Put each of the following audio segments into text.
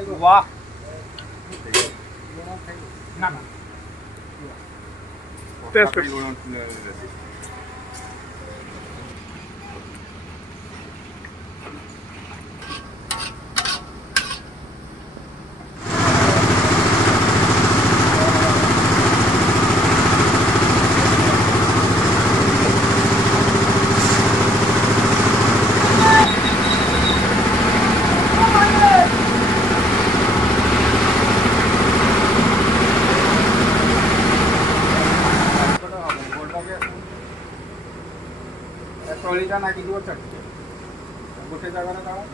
वाह ना ना टेस्ट ট্রলিটা নাকি দিব চারটে গোটে জায়গাটা দাঁড়া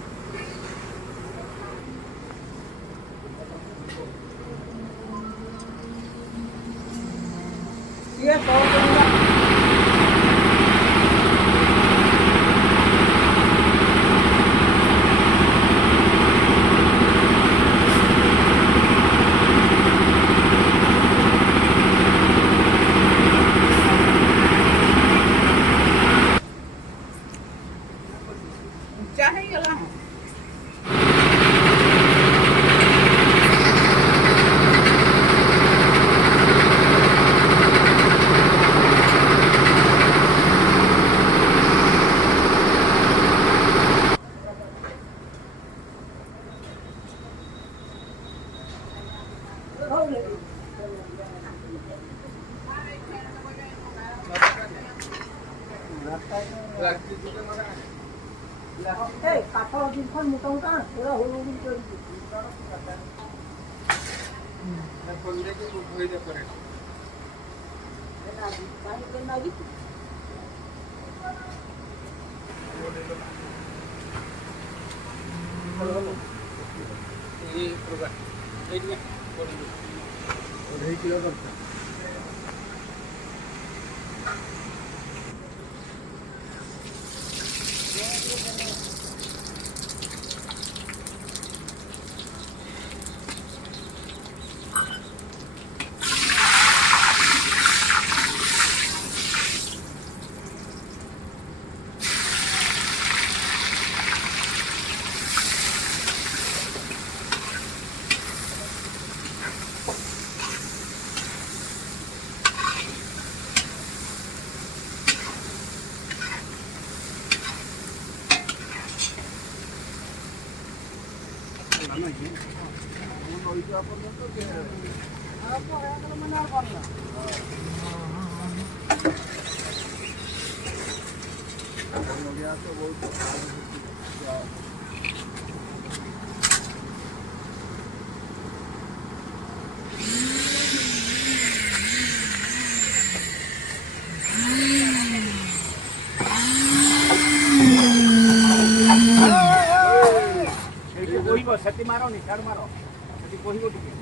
ସେଠି ମାରନି ସିଆଡ଼େ ମାର ସେଠି କହିବ ଟିକେ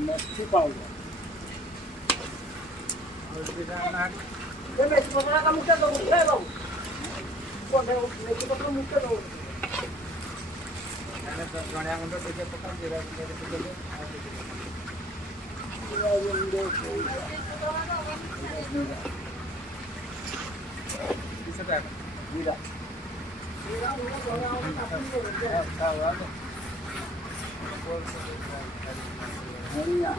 मेथी पाउडर मेथी पकड़ा का मुख्य दो बाबू मेथी पकड़ा मुख्य दो ଧଣିଆ ଗୁଣ୍ଡ ଟିକେ ପକା, ଜିରା ଗୁଣ୍ଡ ଟିକେ ଦେବେ। किसे टाइम जीरा धनिया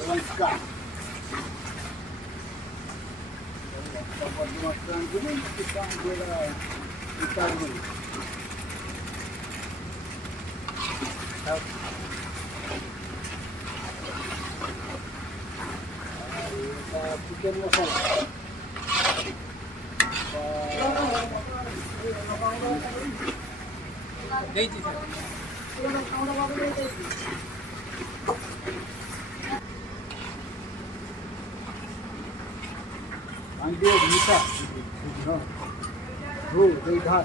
लंका चिकन मसाला मीठा हो दही धार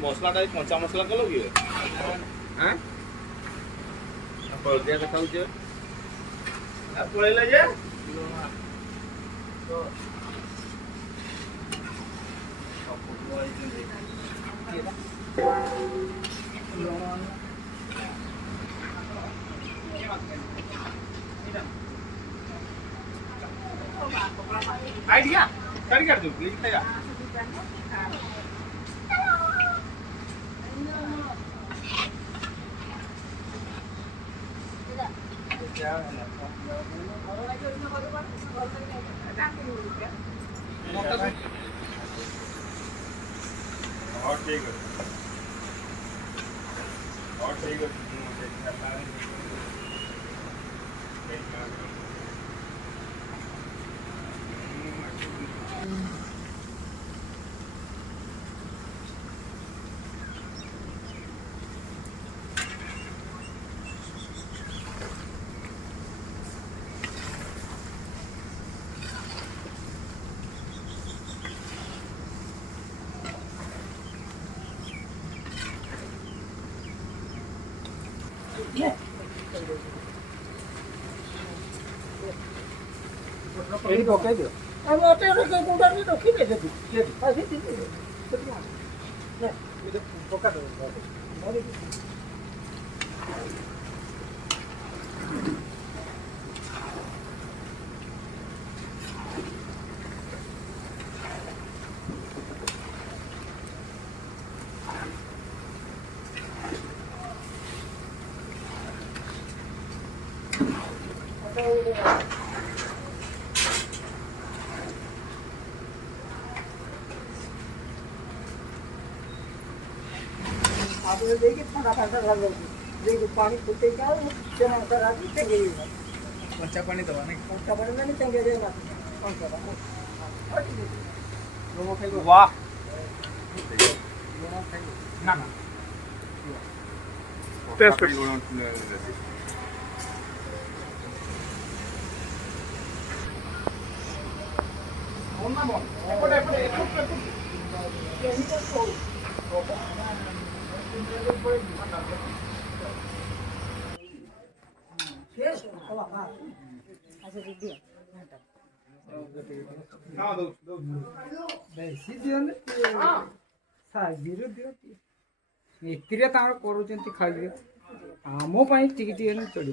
ମସଲାଟା କଞ୍ଚା ମସଲା କଲ କି हाँ ହଳଦିଆ ଦେଖାଉଛି ପଳେଇଲା ଯେ आइडिया कर दो प्लीज खाया और ठीक है और ठीक है एडी पकाई दियो अब अटे रखे गुंडा नहीं रखी दे दे ऐसे ठीक है ने ये पका दो आप ये देखिए ठंडा ठंडा कर लो देखिए पानी फुटे क्या चना कर आदि से गई कच्चा पानी दवा नहीं उसका बना नहीं चंगे देगा कौन सा लोगों खाइबो वाह लोगों खाइबो ना ना टेस्ट ओना बोल एपटे यही तो सो Yes, come on. अच्छा दीदी ना दो बेसी दियो ने साजीरो दियो एतिरे तार करूचंती खाइबे आमो पई टिकी टिकी चढ़ी